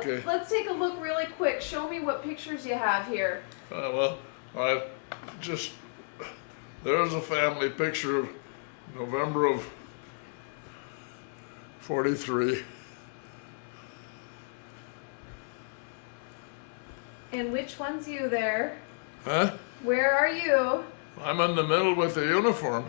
Okay. let's take a look really quick. Show me what pictures you have here. Well, I just, there's a family picture of November of 43. And which one's you there? Huh? Where are you? I'm in the middle with the uniform.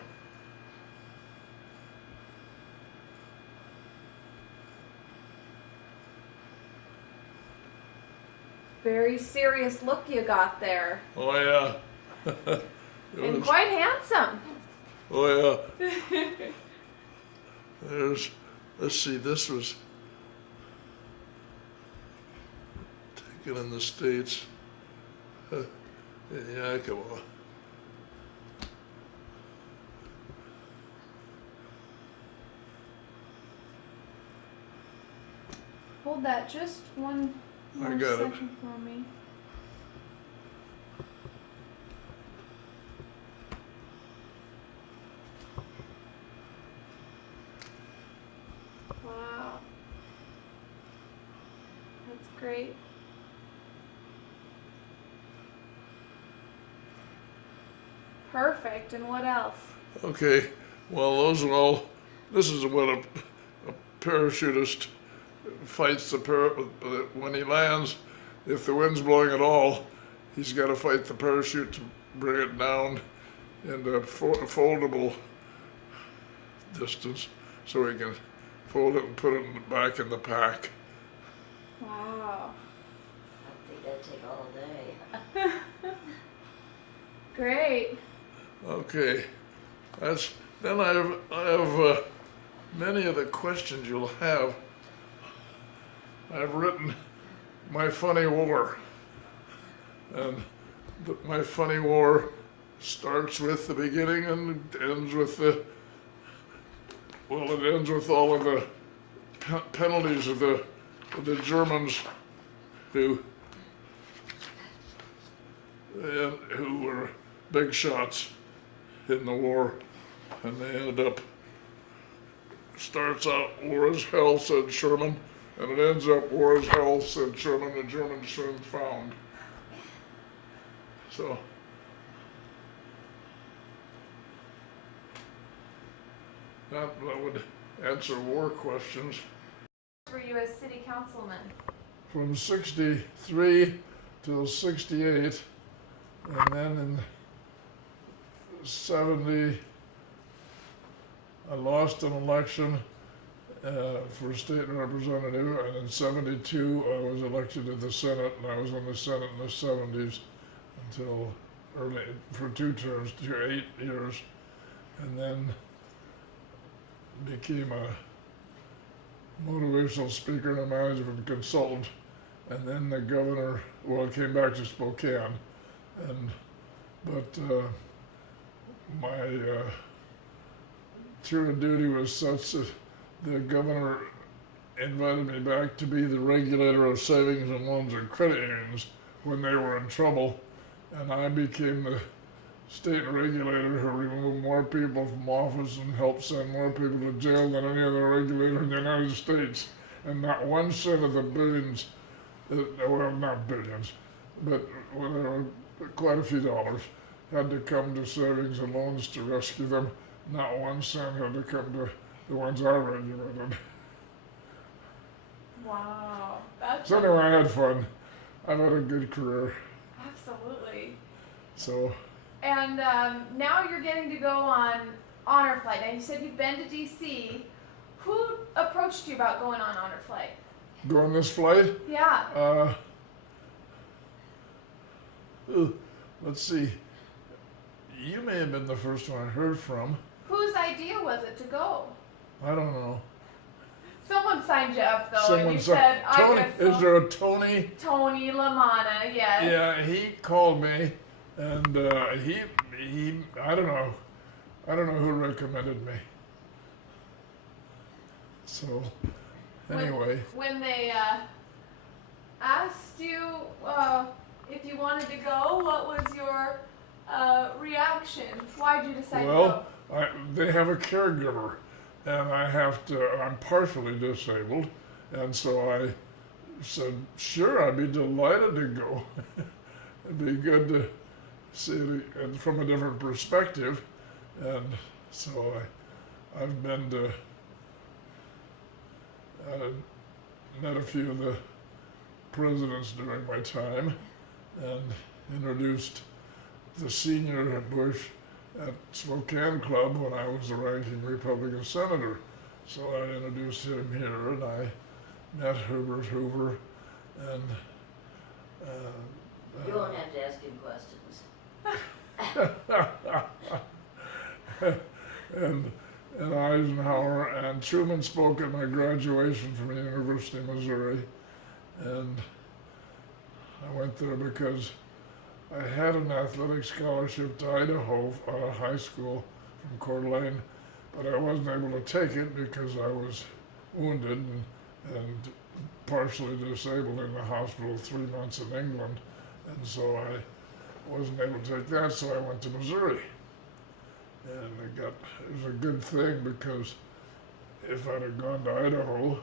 Very serious look you got there. Oh yeah. And quite handsome. Oh yeah. Let's see, this was taken in the States. Yeah, come on. Hold that just one I more got it. second for me. Wow. That's great. Perfect. And what else? Okay, well, those are all, this is what a parachutist fights when he lands. If the wind's blowing at all, he's got to fight the parachute to bring it down in the foldable distance so he can fold it and put it back in the pack. Wow. I think that'd take all day. Great. Okay, then I have many of the questions you'll have. I've written my funny war, and my funny war starts with the beginning and ends with it ends with all of the penalties of the Germans who were big shots in the war, and they ended up, starts out war as hell, said Sherman, and it ends up war as hell, said Sherman, the Germans soon found. So that would answer war questions. Were you a city councilman? From 63 till 68, and then in 70, I lost an election for state representative, and in 72, I was elected to the Senate, and I was in the Senate in the 70s until early, for 2 terms, 8 years, and then became a motivational speaker and a management consultant, and then the governor, well, came back to Spokane, but my tour of duty was such that the governor invited me back to be the regulator of savings and loans and credit unions when they were in trouble, and I became the state regulator who removed more people from office and helped send more people to jail than any other regulator in the United States. And not 1 cent of the billions, well, not billions, but whatever, quite a few dollars, had to come to savings and loans to rescue them. Not 1 cent had to come to the ones I regulated. Wow. That's So anyway, I had fun. I've had a good career. absolutely. So. And now you're getting to go on honor flight. Now you said you've been to DC. Who approached you about going on honor flight? Go on this flight? Yeah. Let's see. You may have been the first one I heard from. Whose idea was it to go? I don't know. Someone signed you up though, and you Tony, said, I guess so. is there a Tony? Tony LaManna, yes. Yeah, he called me, and he I don't know who recommended me. So anyway. When they asked you if you wanted to go, what was your reaction? Why did you decide to go? Well, they have a caregiver, and I'm partially disabled, and so I said, sure, I'd be delighted to go. It'd be good to see it from a different perspective. And so I've been to, met a few of the presidents during my time and introduced the senior Bush at Spokane Club when I was the ranking Republican senator. So I introduced him here, and I met Herbert Hoover, and You won't have to ask him questions. and Eisenhower, and Truman spoke at my graduation from the University of Missouri, and I went there because I had an athletic scholarship to Idaho out of high school from Coeur d'Alene, but I wasn't able to take it because I was wounded and partially disabled in the hospital 3 months in England, and so I wasn't able to take that, so I went to Missouri. And it was a good thing because if I'd have gone to Idaho,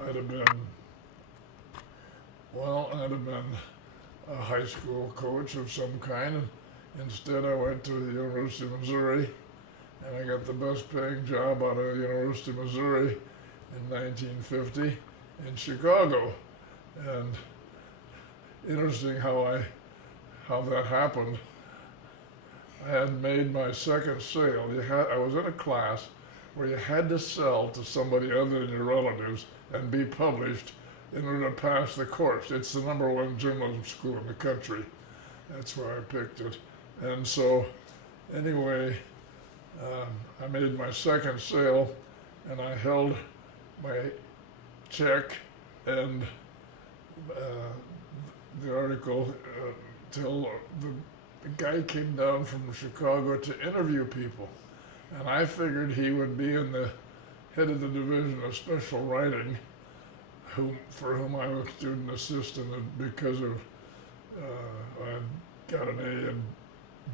I'd have been a high school coach of some kind. And instead, I went to the University of Missouri, and I got the best paying job out of the University of Missouri in 1950 in Chicago. And interesting how that happened. I had made my second sale. I was in a class where you had to sell to somebody other than your relatives and be published in order to pass the course. It's the #1 journalism school in the country. That's why I picked it. And so, anyway, I made my second sale, and I held my check and the article till the guy came down from Chicago to interview people, and I figured he would be in the head of the division of special writing, for whom I was student assistant, because of I got an A in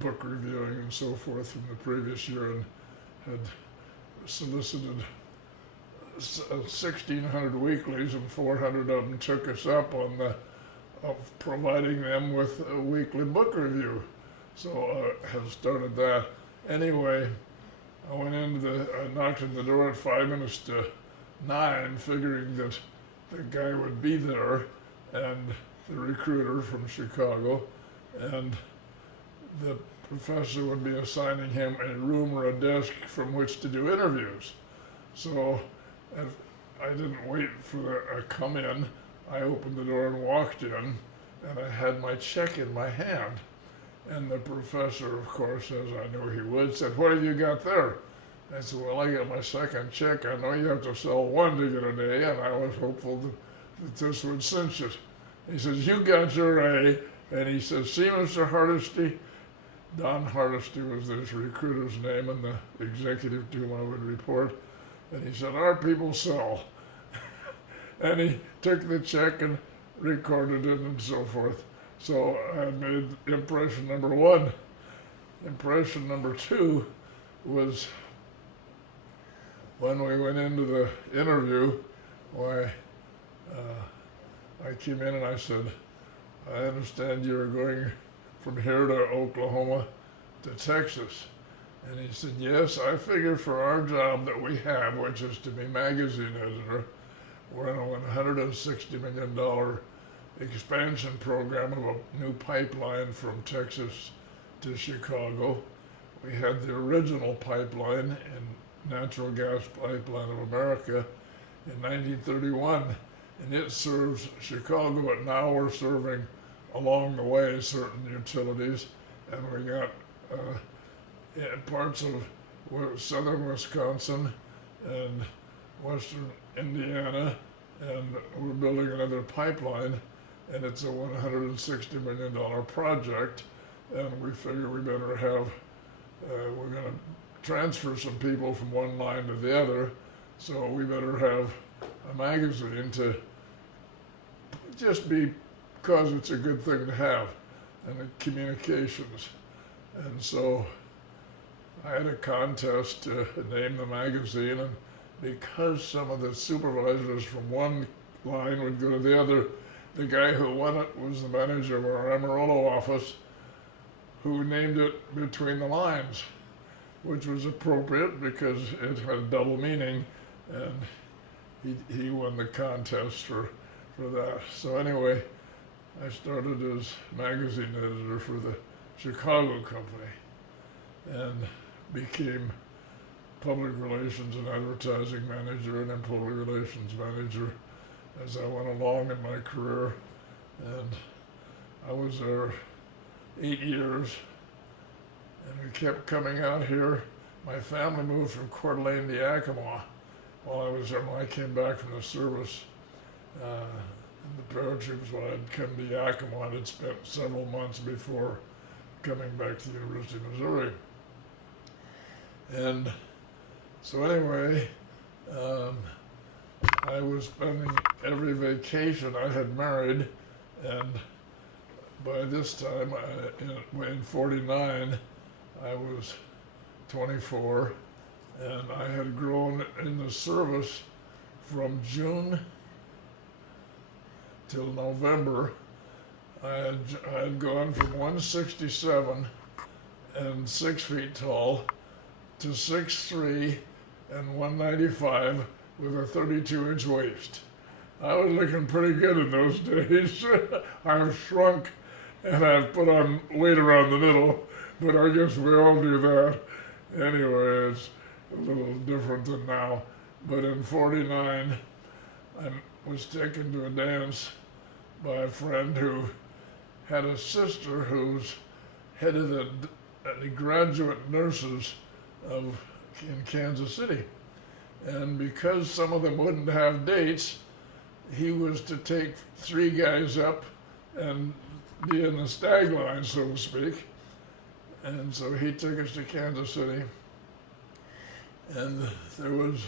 book reviewing and so forth from the previous year, and had solicited 1,600 weeklies, and 400 of them took us up on of providing them with a weekly book review. So I have started that. Anyway, I knocked on the door at 5 minutes to 9, figuring that the guy would be there, and the recruiter from Chicago, and the professor would be assigning him a room or a desk from which to do interviews. So I didn't wait for I come in. I opened the door and walked in, and I had my check in my hand. And the professor, of course, as I knew he would, said, "What have you got there?" I said, "Well, I got my second check. I know you have to sell one to get an A, and I was hopeful that this would cinch it." He says, "You got your A." And he says, "See, Mr. Hardesty," Don Hardesty was this recruiter's name and the executive to whom I would report. And he said, "Our people sell." And he took the check and recorded it and so forth. So I made impression #1. Impression #2 was when we went into the interview. I came in and I said, "I understand you're going from here to Oklahoma to Texas." And he said, "Yes, I figure for our job that we have, which is to be magazine editor, we're in a $160 million expansion program of a new pipeline from Texas to Chicago. We had the original pipeline and natural gas pipeline of America in 1931, and it serves Chicago, but now we're serving along the way certain utilities, and we got parts of southern Wisconsin and western Indiana, and we're building another pipeline, and it's a $160 million project, and we figure we better have, we're going to transfer some people from one line to the other, so we better have a magazine to just because it's a good thing to have, and the communications. And so I had a contest to name the magazine, and because some of the supervisors from one line would go to the other, the guy who won it was the manager of our Amarillo office, who named it Between the Lines, which was appropriate because it had double meaning, and he won the contest for that. So anyway, I started as magazine editor for the Chicago company and became public relations and advertising manager and then public relations manager as I went along in my career. And I was there 8 years, and we kept coming out here. My family moved from Coeur d'Alene to Yakima while I was there. When I came back from the service in the paratroops, when I'd come to Yakima, I had spent several months before coming back to the University of Missouri. And so anyway, I was spending every vacation. I had married, and by this time, in '49, I was 24, and I had grown in the service from June till November. I had gone from 167 and 6 feet tall to 6'3" and 195 with a 32-inch waist. I was looking pretty good in those days. I've shrunk and I've put on weight around the middle, but I guess we all do that. Anyway, it's a little different than now. But in '49, I was taken to a dance by a friend who had a sister who's head of the graduate nurses in Kansas City. And because some of them wouldn't have dates, he was to take 3 guys up and be in the stag line, so to speak. And so he took us to Kansas City. And there was,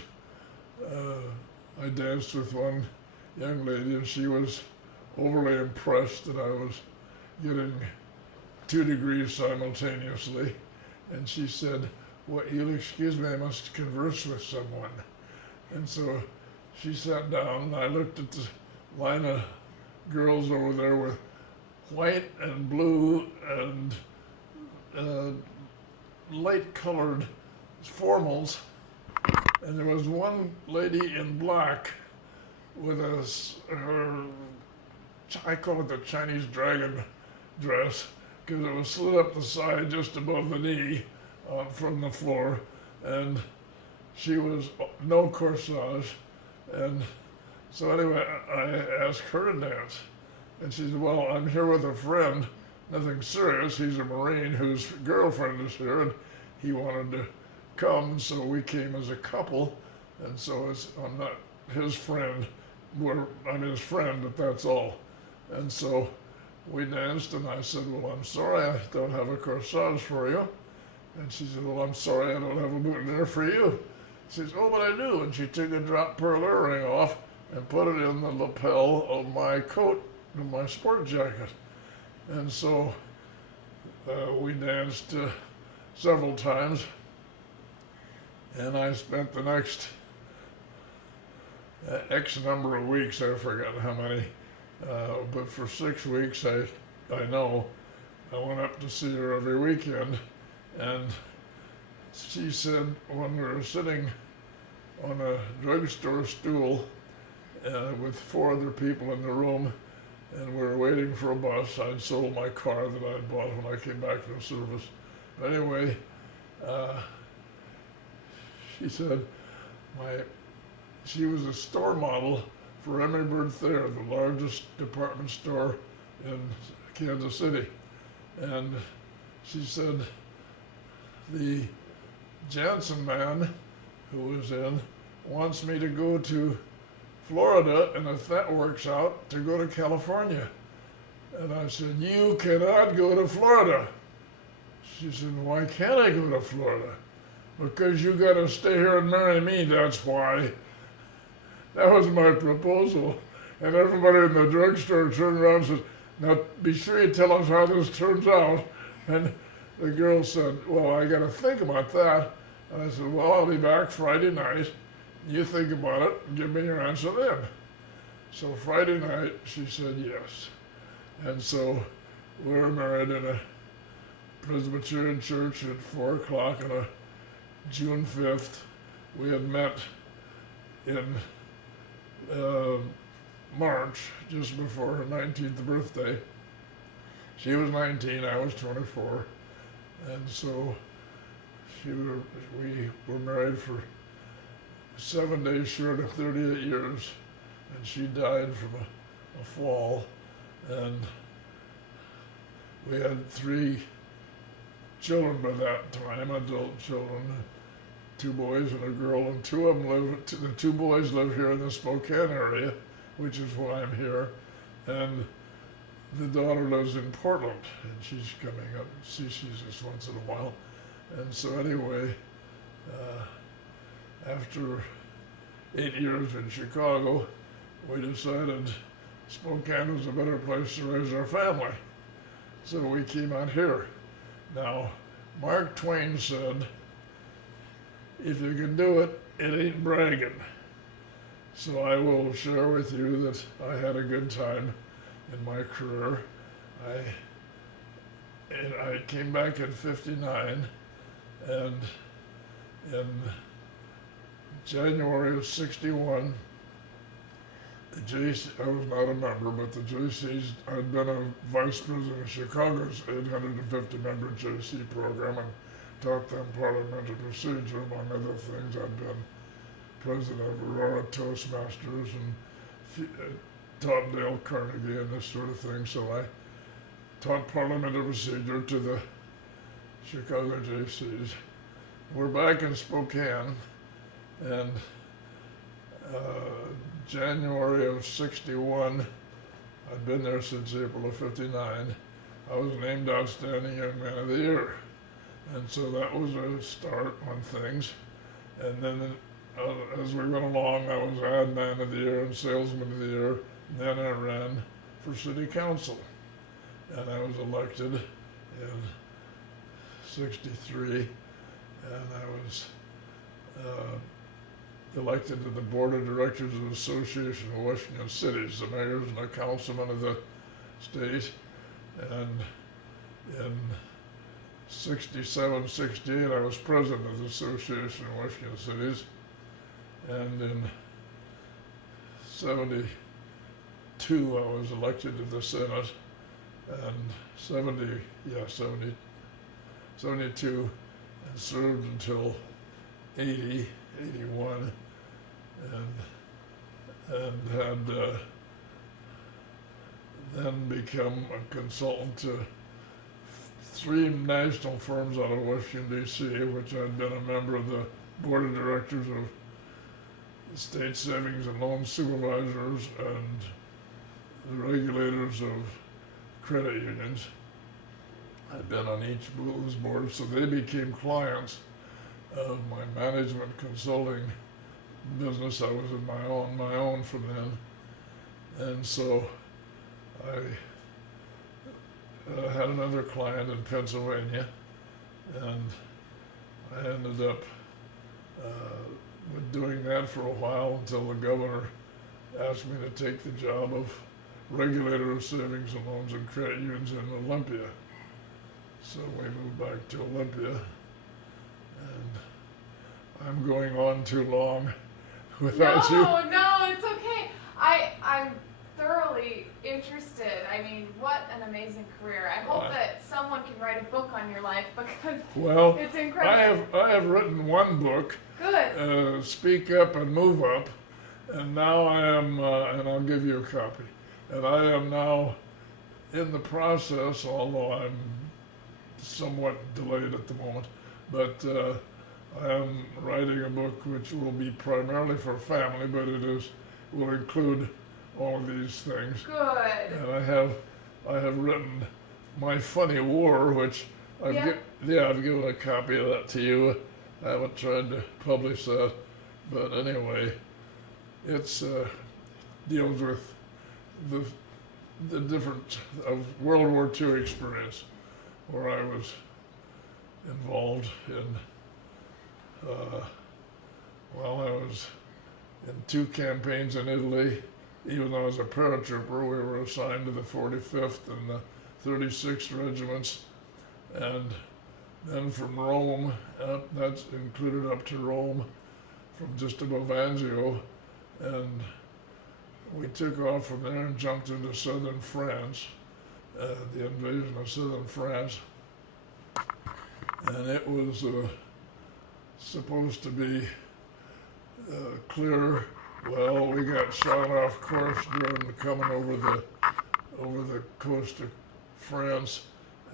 I danced with one young lady, and she was overly impressed that I was getting 2 degrees simultaneously. And she said, "Well, you'll excuse me, I must converse with someone." And so she sat down, and I looked at the line of girls over there with white and blue and light-colored formals, and there was one lady in black with I call it the Chinese dragon dress, because it was slid up the side just above the knee from the floor, and she was no corsage. And so anyway, I asked her to dance, and she said, "Well, I'm here with a friend, nothing serious. He's a Marine whose girlfriend is here, and he wanted to come, so we came as a couple, and so I'm not his friend, I'm his friend, but that's all." And so we danced, and I said, "Well, I'm sorry, I don't have a corsage for you." And she said, "Well, I'm sorry, I don't have a boutonniere for you." She says, "Oh, but I do." And she took a drop pearl earring off and put it in the lapel of my coat, of my sport jacket. And so we danced several times, and I spent the next X number of weeks, I forgot how many, but for 6 weeks, I went up to see her every weekend. And she said, when we were sitting on a drugstore stool with 4 other people in the room, and we were waiting for a bus. I'd sold my car that I'd bought when I came back from service. But anyway, she said she was a store model for Emery Bird Thayer, the largest department store in Kansas City. And she said, "The Jansen man who was in wants me to go to Florida, and if that works out, to go to California." And I said, "You cannot go to Florida." She said, "Why can't I go to Florida?" "Because you got to stay here and marry me, that's why." That was my proposal. And everybody in the drugstore turned around and said, "Now be sure you tell us how this turns out." And the girl said, "Well, I got to think about that." And I said, "Well, I'll be back Friday night. You think about it and give me your answer then." So Friday night, she said yes. And so we were married in a Presbyterian church at 4 o'clock on a June 5th. We had met in March, just before her 19th birthday. She was 19, I was 24. And so we were married for 7 days short of 38 years. And she died from a fall. And we had 3 children by that time, adult children, 2 boys and a girl, and 2 of them the 2 boys live here in the Spokane area, which is why I'm here, and the daughter lives in Portland, and she's coming up and sees us once in a while. And so anyway, after 8 years in Chicago, we decided Spokane was a better place to raise our family. So we came out here. Now, Mark Twain said, if you can do it, it ain't bragging. So I will share with you that I had a good time in my career. I came back in '59, and in January of '61, the JC, I was not a member, but the JCs, I'd been a vice president of Chicago's 850-member JC program and taught them parliamentary procedure, among other things. I'd been president of Aurora Toastmasters and taught Dale Carnegie and this sort of thing. So I taught parliamentary procedure to the Chicago JCs. We're back in Spokane, and January of '61, I'd been there since April of '59, I was named Outstanding Young Man of the Year. And so that was a start on things. And then as we went along, I was Ad Man of the Year and Salesman of the Year. And then I ran for City Council. And I was elected in '63. And I was elected to the Board of Directors of the Association of Washington Cities, the mayors and the councilmen of the state. And in '67, '68, I was president of the Association of Washington Cities. And in '72, I was elected to the Senate. And 72, and served until 80, 81, and had then become a consultant to 3 national firms out of Washington, D.C., which I'd been a member of the board of directors of the state savings and loan supervisors and the regulators of credit unions. I'd been on each of those boards, so they became clients of my management consulting business. I was in my own from then. And so I had another client in Pennsylvania, and I ended up doing that for a while until the governor asked me to take the job of regulator of savings and loans and credit unions in Olympia. So we moved back to Olympia, and I'm going on too long without you. No, it's okay. I'm thoroughly interested. I mean, what an amazing career. I hope that someone can write a book on your life, because it's incredible. I have written one book, Good. Speak Up and Move Up, and now I am, and I'll give you a copy, and I am now in the process, although I'm somewhat delayed at the moment, but I am writing a book which will be primarily for family, but will include all of these things. Good. And I have written My Funny War, which I've given a copy of that to you. I haven't tried to publish that, but anyway, it's deals with the different of World War II experience, where I was involved in. I was in 2 campaigns in Italy, even though I was a paratrooper, we were assigned to the 45th and the 36th regiments, and then from Rome, that's included up to Rome, from just above Anzio, and we took off from there and jumped into southern France, the invasion of southern France, and it was supposed to be clear. Well, we got shot off course during coming over the coast of France,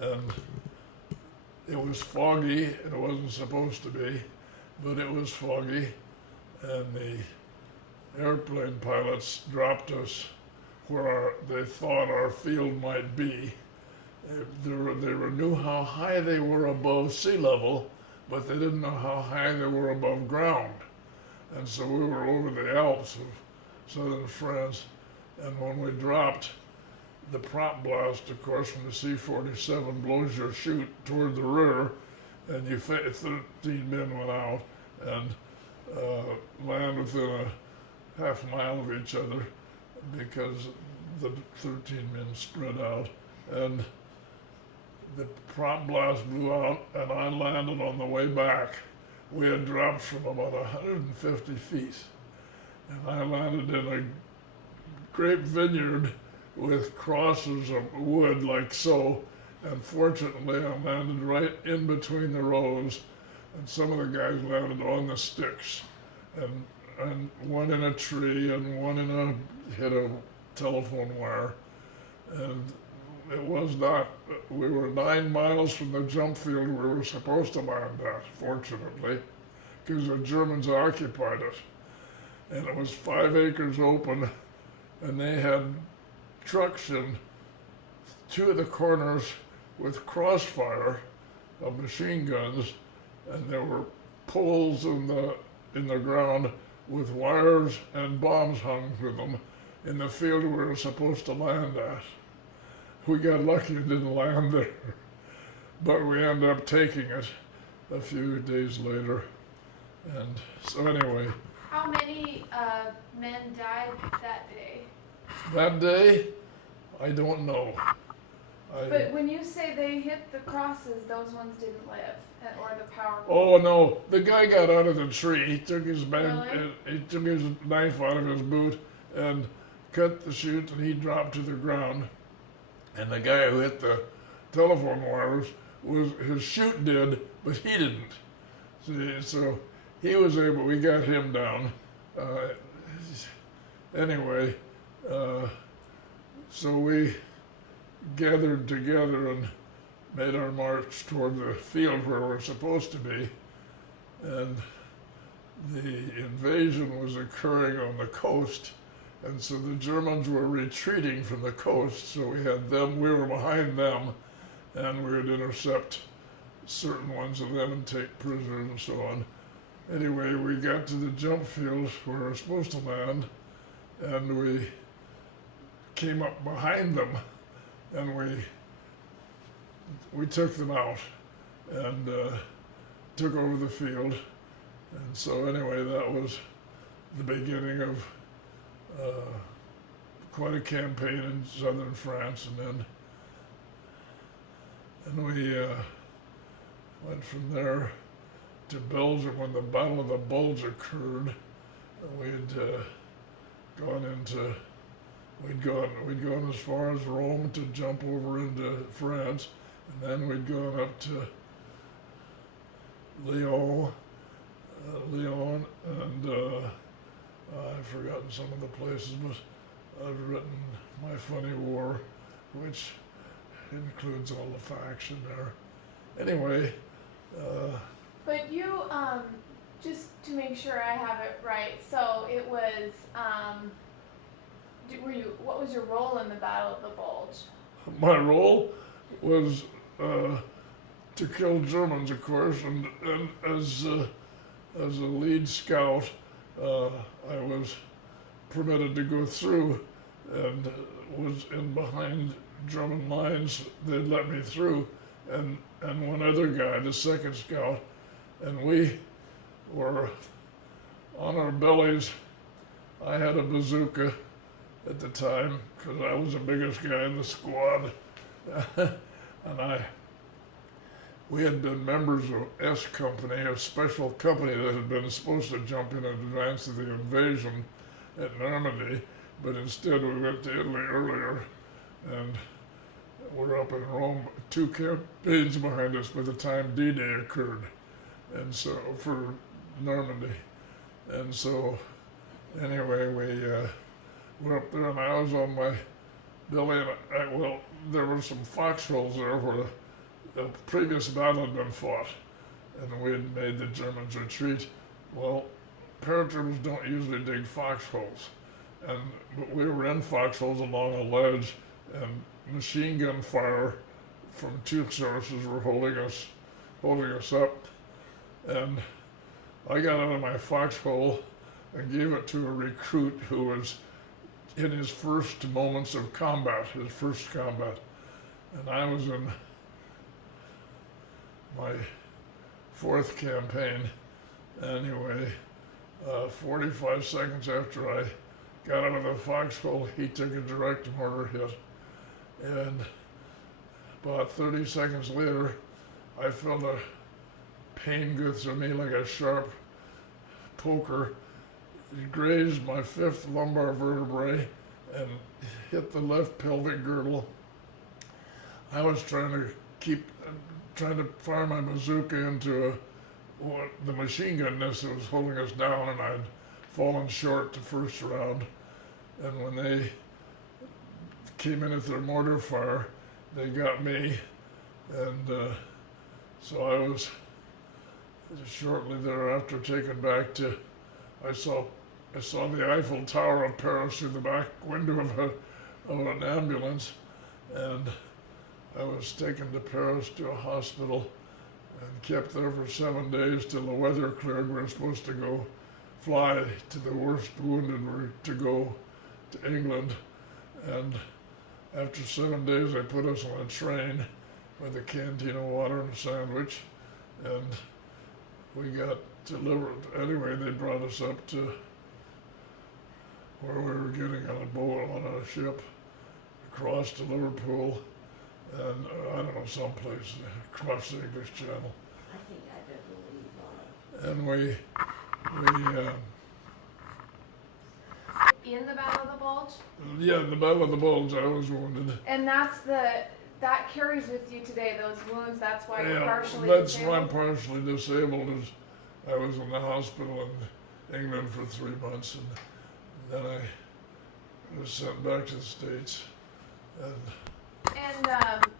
and it was foggy. It wasn't supposed to be, but it was foggy, and the airplane pilots dropped us where they thought our field might be. They knew how high they were above sea level, but they didn't know how high they were above ground. And so we were over the Alps of southern France, and when we dropped, the prop blast, of course, from the C-47 blows your chute toward the rear, and 13 men went out and land within a half mile of each other because the 13 men spread out, and the prop blast blew out, and I landed on the way back. We had dropped from about 150 feet, and I landed in a grape vineyard with crosses of wood like so, and fortunately I landed right in between the rows, and some of the guys landed on the sticks, and one in a tree and one hit a telephone wire, and it was not, we were 9 miles from the jump field we were supposed to land at, fortunately, because the Germans occupied it. And it was 5 acres open, and they had trucks in 2 of the corners with crossfire of machine guns, and there were poles in the ground with wires and bombs hung to them in the field we were supposed to land at. We got lucky and didn't land there, but we ended up taking it a few days later. And so anyway. How many men died that day? That day, I don't know. But when you say they hit the crosses, those ones didn't live, or the power. Oh no, the guy got out of the tree. He took his Really? he took his knife out of his boot and cut the chute, and he dropped to the ground. And the guy who hit the telephone wires his chute did, but he didn't. See, so he was able. We got him down. Anyway, so we gathered together and made our march toward the field where we're supposed to be, and the invasion was occurring on the coast, and so the Germans were retreating from the coast, so we were behind them, and we would intercept certain ones of them and take prisoners and so on. Anyway, we got to the jump fields where we were supposed to land, and we came up behind them, and we took them out and took over the field. And so anyway, that was the beginning of quite a campaign in southern France, and we went from there to Belgium when the Battle of the Bulge occurred. We'd gone as far as Rome to jump over into France, and then we'd gone up to Lyon, and I've forgotten some of the places, but I've written My Funny War, which includes all the facts in there. Anyway. But you, just to make sure I have it right, so it was, what was your role in the Battle of the Bulge? My role was to kill Germans, of course, and as a lead scout, I was permitted to go through and was in behind German lines. They'd let me through, and one other guy, the second scout, and we were on our bellies. I had a bazooka, at the time because I was the biggest guy in the squad. And we had been members of S Company, a special company that had been supposed to jump in advance of the invasion at Normandy, but instead we went to Italy earlier, and we're up in Rome, 2 campaigns behind us by the time D-Day occurred, and so for Normandy. And so anyway, we're up there, and I was on my belly, and there were some foxholes there where the previous battle had been fought, and we had made the Germans retreat. Well, paratroopers don't usually dig foxholes, but we were in foxholes along a ledge, and machine gun fire from 2 sources were holding us up, and I got out of my foxhole and gave it to a recruit who was in his first moments of combat, and I was in my 4th campaign. Anyway, 45 seconds after I got out of the foxhole, he took a direct mortar hit. And about 30 seconds later, I felt a pain go through me like a sharp poker. It grazed my 5th lumbar vertebrae and hit the left pelvic girdle. I was trying to fire my bazooka into the machine gun nest that was holding us down, and I'd fallen short the first round. And when they came in with their mortar fire, they got me, and so I was shortly thereafter taken back to. I saw the Eiffel Tower of Paris through the back window of an ambulance, and I was taken to Paris to a hospital and kept there for 7 days till the weather cleared. We were supposed to go fly to the worst wounded, were to go to England, and after 7 days they put us on a train with a canteen of water and a sandwich, and we got delivered. Anyway, they brought us up to where we were getting on a boat on a ship across to Liverpool, and I don't know, someplace across the English Channel. I think I better leave on. And we In the Battle of the Bulge? yeah, the Battle of the Bulge, I was wounded. And that carries with you today, those wounds, that's why you're partially that's disabled? why I'm partially disabled, is I was in the hospital in England for 3 months, and then I was sent back to the States.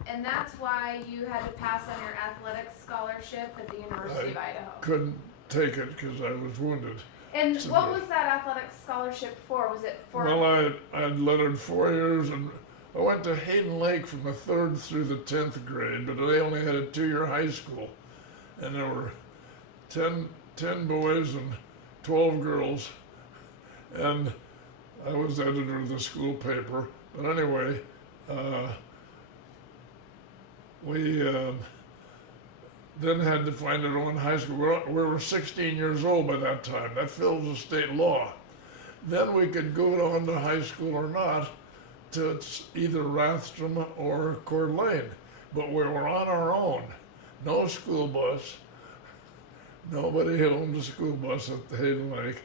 And that's why you had to pass on your athletics scholarship at the University of Idaho. Couldn't take it because I was wounded. And So what was that athletics scholarship for? Was it for? Well, I'd lettered 4 years, and I went to Hayden Lake from the 3rd through the 10th grade, but they only had a 2-year high school, and there were 10 boys and 12 girls, and I was editor of the school paper. But anyway, we then had to find our own high school. We were 16 years old by that time. That fills the state law. Then we could go on to high school or not to either Rathdrum or Coeur d'Alene. But we were on our own. No school bus. Nobody owned a school bus at the Hayden Lake.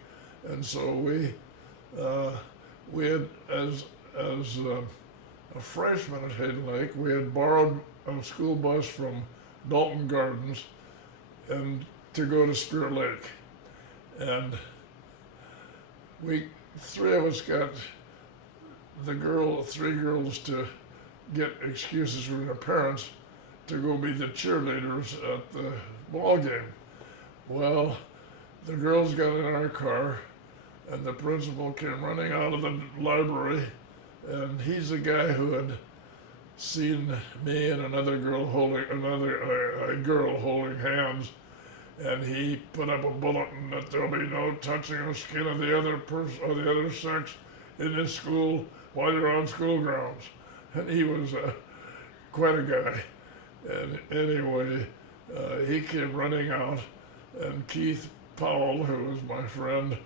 And so we had, as a freshman at Hayden Lake, we had borrowed a school bus from Dalton Gardens and to go to Spirit Lake. And 3 of us got 3 girls to get excuses from their parents to go be the cheerleaders at the ball game. Well, the girls got in our car, and the principal came running out of the library, and he's the guy who had seen me and another girl holding hands, and he put up a bulletin that there'll be no touching the skin of the other person or the other sex in this school while you're on school grounds. And he was quite a guy. And anyway, he came running out, and Keith Powell, who was my friend,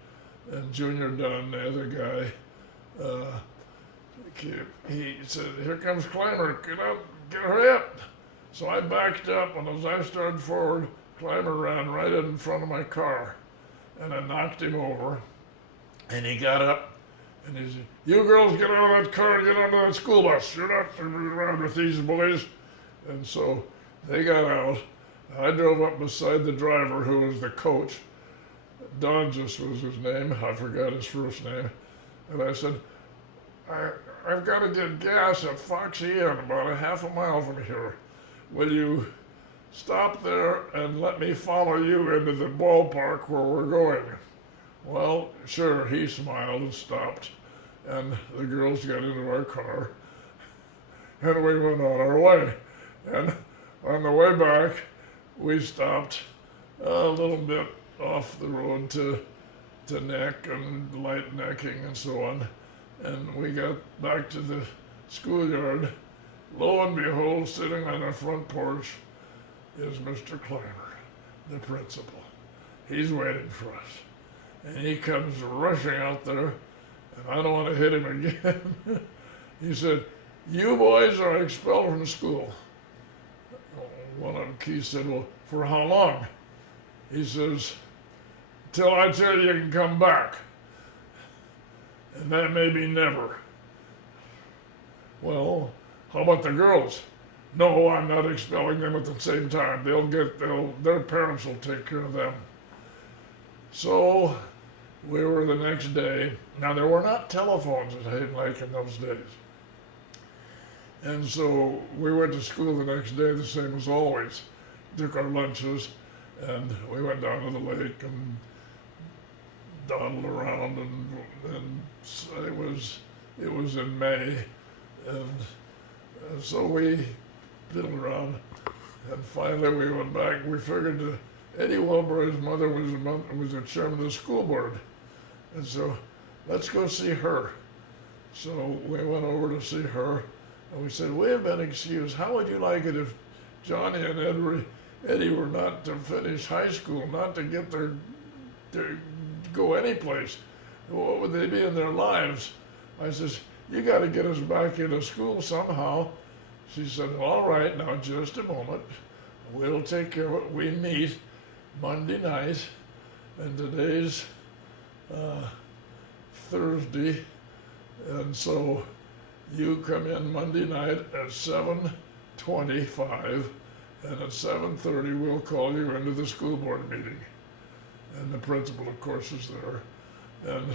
and Junior Dunn, the other guy, he said, "Here comes Clymer, get up, hurry up." So I backed up, and as I started forward, Clymer ran right in front of my car, and I knocked him over, and he got up, and he said, "You girls get out of that car and get onto that school bus. You're not around with these boys." And so they got out. I drove up beside the driver, who was the coach. Donjus was his name. I forgot his first name. And I said, I've got to get gas at Foxy Inn, about a half a mile from here. Will you stop there and let me follow you into the ballpark where we're going? Well, sure, he smiled and stopped. And the girls got into our car. And we went on our way. And on the way back, we stopped a little bit off the road to neck and light necking and so on. And we got back to the schoolyard. Lo and behold, sitting on the front porch is Mr. Clymer, the principal. He's waiting for us. And he comes rushing out there, and I don't want to hit him again. He said, "You boys are expelled from school." One of them, Keith, said, "Well, for how long?" He says, "Till I tell you can come back. And that may be never." Well, how about the girls? "No, I'm not expelling them at the same time. Their parents will take care of them." So we were the next day. Now, there were not telephones at Hayden Lake in those days. And so we went to school the next day the same as always. Took our lunches, and we went down to the lake and dawdled around, and it was in May, and so we fiddled around, and finally we went back. We figured Eddie Wilbur's mother was the chairman of the school board, and so let's go see her. So we went over to see her, and we said, "We have been excused. How would you like it if Johnny and Eddie were not to finish high school, not to get to go anyplace? What would they be in their lives?" I says, "You got to get us back into school somehow." She said, "All right, now just a moment. We'll take care of it. We meet Monday night, and today's Thursday, and so you come in Monday night at 7:25, and at 7:30 we'll call you into the school board meeting." And the principal, of course, is there. And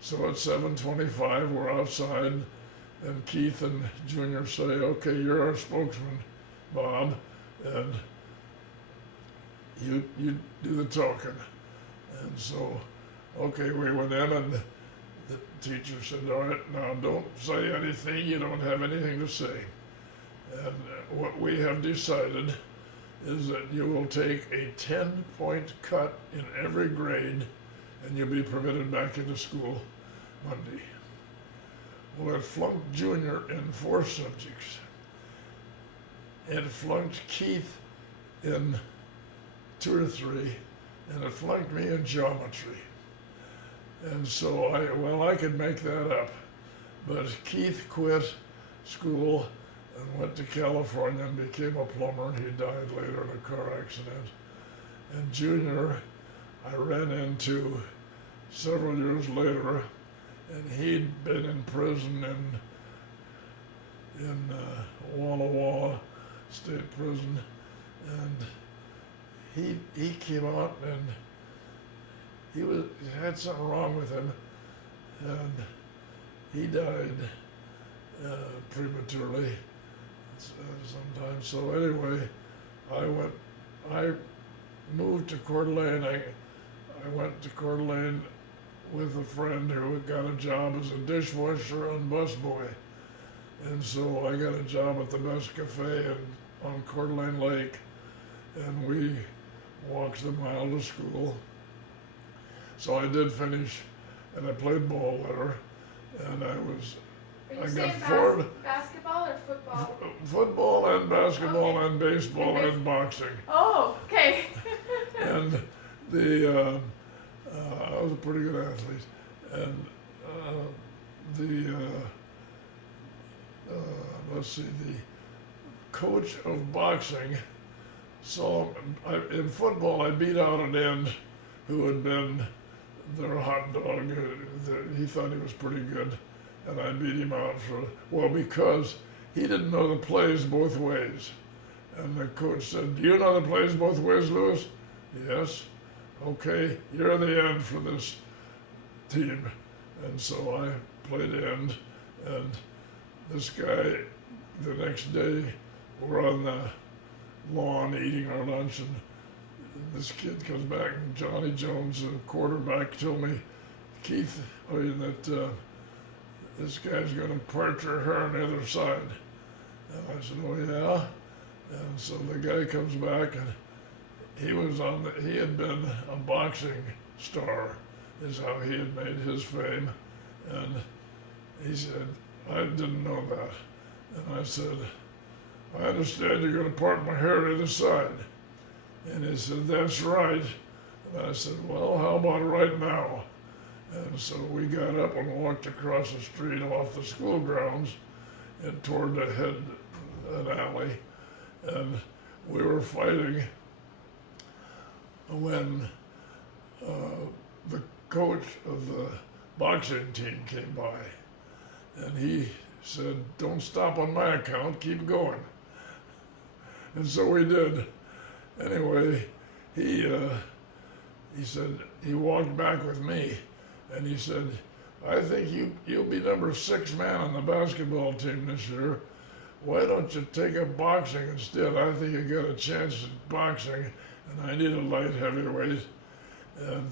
so at 7:25 we're outside, and Keith and Junior say, "Okay, you're our spokesman, Bob, and you do the talking." And so, okay, we went in, and the teacher said, "All right, now don't say anything. You don't have anything to say. And what we have decided is that you will take a 10-point cut in every grade, and you'll be permitted back into school Monday." Well, it flunked Junior in 4 subjects. It flunked Keith in 2 or 3, and it flunked me in geometry. And so I could make that up. But Keith quit school and went to California and became a plumber, and he died later in a car accident. And Junior, I ran into several years later, and he'd been in prison in Walla Walla State Prison, and he came out, and he had something wrong with him, and he died prematurely sometimes. So anyway, I moved to Coeur d'Alene. I went to Coeur d'Alene with a friend who got a job as a dishwasher and busboy. And so I got a job at the best cafe on Coeur d'Alene Lake, and we walked the mile to school. So I did finish, and I played ball there, and Are you I saying got 4 basketball or football? football and basketball Okay. and baseball and boxing. Oh, okay. And I was a pretty good athlete, and let's see, the coach of boxing saw in football. I beat out an end who had been their hot dog. He thought he was pretty good, and I beat him out because he didn't know the plays both ways. And the coach said, "Do you know the plays both ways, Lewis?" "Yes." "Okay, you're the end for this team." And so I played end, and this guy, the next day, we're on the lawn eating our lunch, and this kid comes back, and Johnny Jones, the quarterback, told me, "Keith, that this guy's going to part your hair on the other side." And I said, "Oh yeah?" And so the guy comes back, and he had been a boxing star, is how he had made his fame. And he said, "I didn't know that." And I said, "I understand you're going to part my hair to the side." And he said, "That's right." And I said, "Well, how about right now?" And so we got up and walked across the street off the school grounds and toward an alley. And we were fighting when the coach of the boxing team came by, and he said, "Don't stop on my account, keep going." And so we did. Anyway, he said, he walked back with me, and he said, "I think you'll be number 6 man on the basketball team this year. Why don't you take up boxing instead? I think you got a chance at boxing, and I need a light heavyweight, and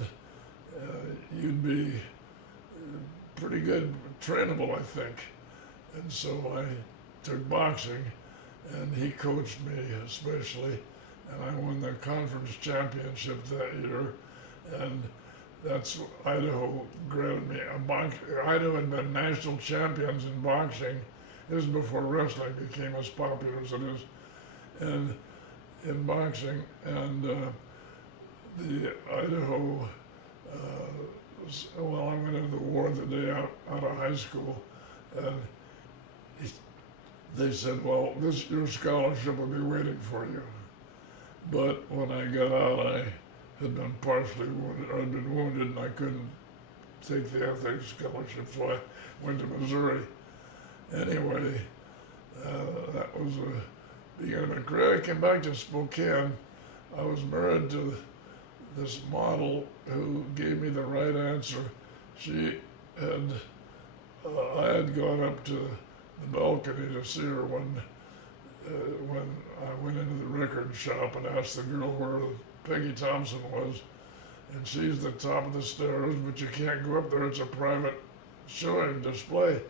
you'd be pretty good, trainable, I think." And so I took boxing, and he coached me especially, and I won the conference championship that year, and that's Idaho granted me Idaho had been national champions in boxing. This is before wrestling became as popular as it is, and in boxing, and the Idaho, well, I went into the war the day out of high school, and they said, "Well, your scholarship will be waiting for you." But when I got out, I had been partially wounded. I'd been wounded, and I couldn't take the athletics scholarship, so I went to Missouri. Anyway, that was the beginning of my career. I came back to Spokane. I was married to this model who gave me the right answer. I had gone up to the balcony to see her when I went into the record shop and asked the girl where Peggy Thompson was, and she's at the top of the stairs, but you can't go up there, it's a private showing display.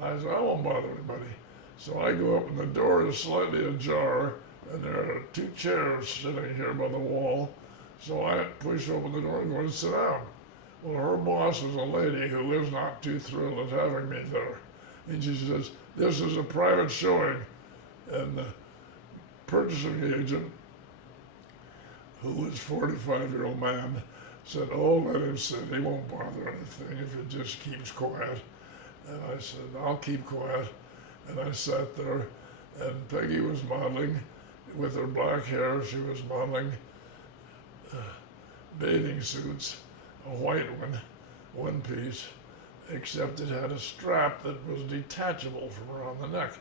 I said, "I won't bother anybody." So I go up, and the door is slightly ajar, and there are 2 chairs sitting here by the wall. So I push open the door and go and sit down. Well, her boss is a lady who is not too thrilled at having me there. And she says, "This is a private showing." And the purchasing agent, who was a 45-year-old man, said, "Oh, let him sit. He won't bother anything if he just keeps quiet." And I said, "I'll keep quiet." And I sat there, and Peggy was modeling with her black hair. She was modeling bathing suits, a white one piece, except it had a strap that was detachable from around the neck.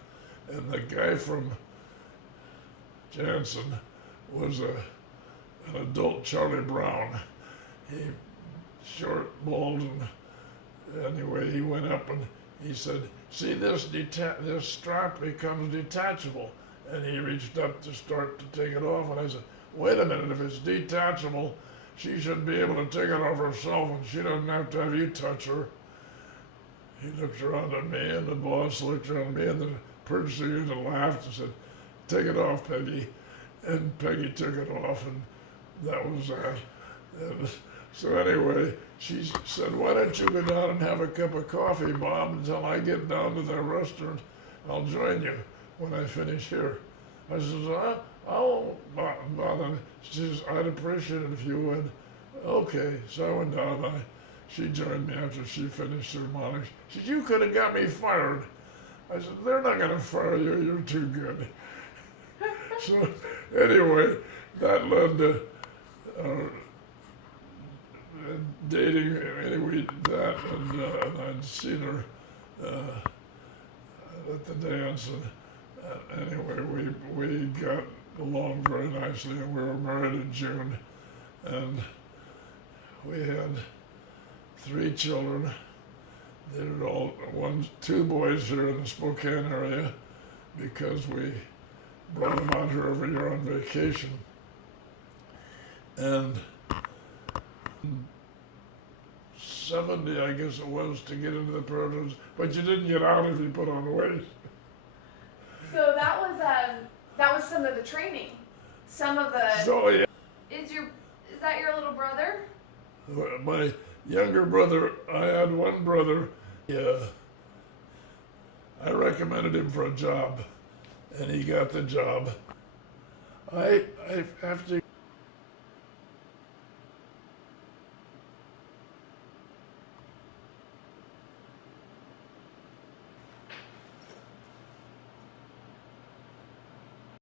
And the guy from Jansen was an adult Charlie Brown. He short, bald, and anyway, he went up and he said, "See, this strap becomes detachable." And he reached up to start to take it off, and I said, "Wait a minute, if it's detachable, she should be able to take it off herself, and she doesn't have to have you touch her." He looked around at me, and the boss looked around at me, and the purchasing agent laughed and said, "Take it off, Peggy." And Peggy took it off, and that was that. And so anyway, she said, "Why don't you go down and have a cup of coffee, Bob, until I get down to the restaurant? I'll join you when I finish here." I said, "I won't bother." She says, "I'd appreciate it if you would." Okay, so I went down. She joined me after she finished her modeling. She said, "You could have got me fired." I said, they're not going to fire you. You're too good. So anyway, that led to dating. Anyway, that, and I'd seen her at the dance. And anyway, we got along very nicely, and we were married in June. And we had 3 children. They were all two boys here in the Spokane area because we brought them out here every year on vacation. And 70, I guess it was, to get into the paratroopers, but you didn't get out if you put on weight. So that was some of the training. Some of the. So yeah. Is that your little brother? My younger brother, I had one brother. Yeah, I recommended him for a job, and he got the job. I have to